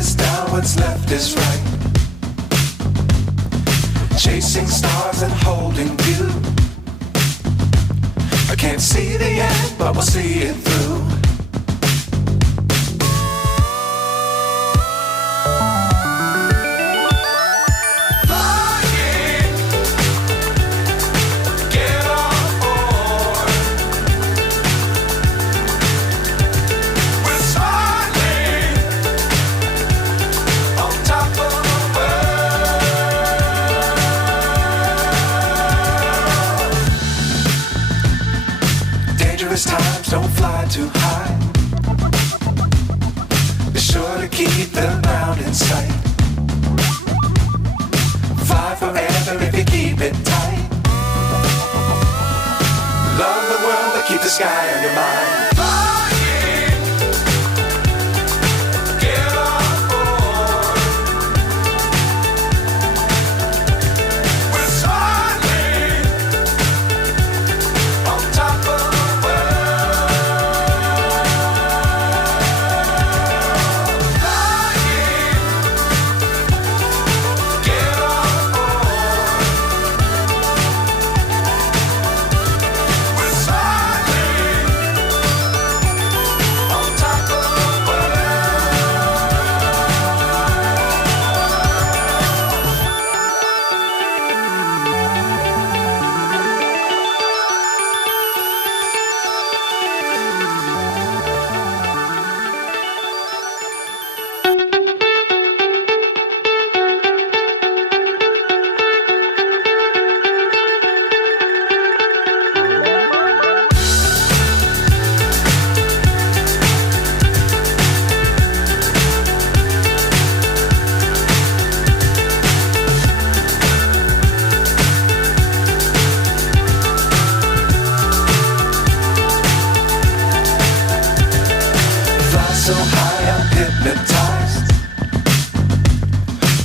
is down, what's left is right. Chasing stars and holding you. I can't see the end, but we'll see it through. Dangerous times, don't fly too high. Be sure to keep the ground in sight. Fly forever if you keep it tight. Love the world, but keep the sky on your mind. So high, I'm hypnotized.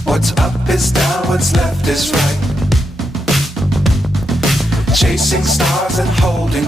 What's up is down, what's left is right. Chasing stars and holding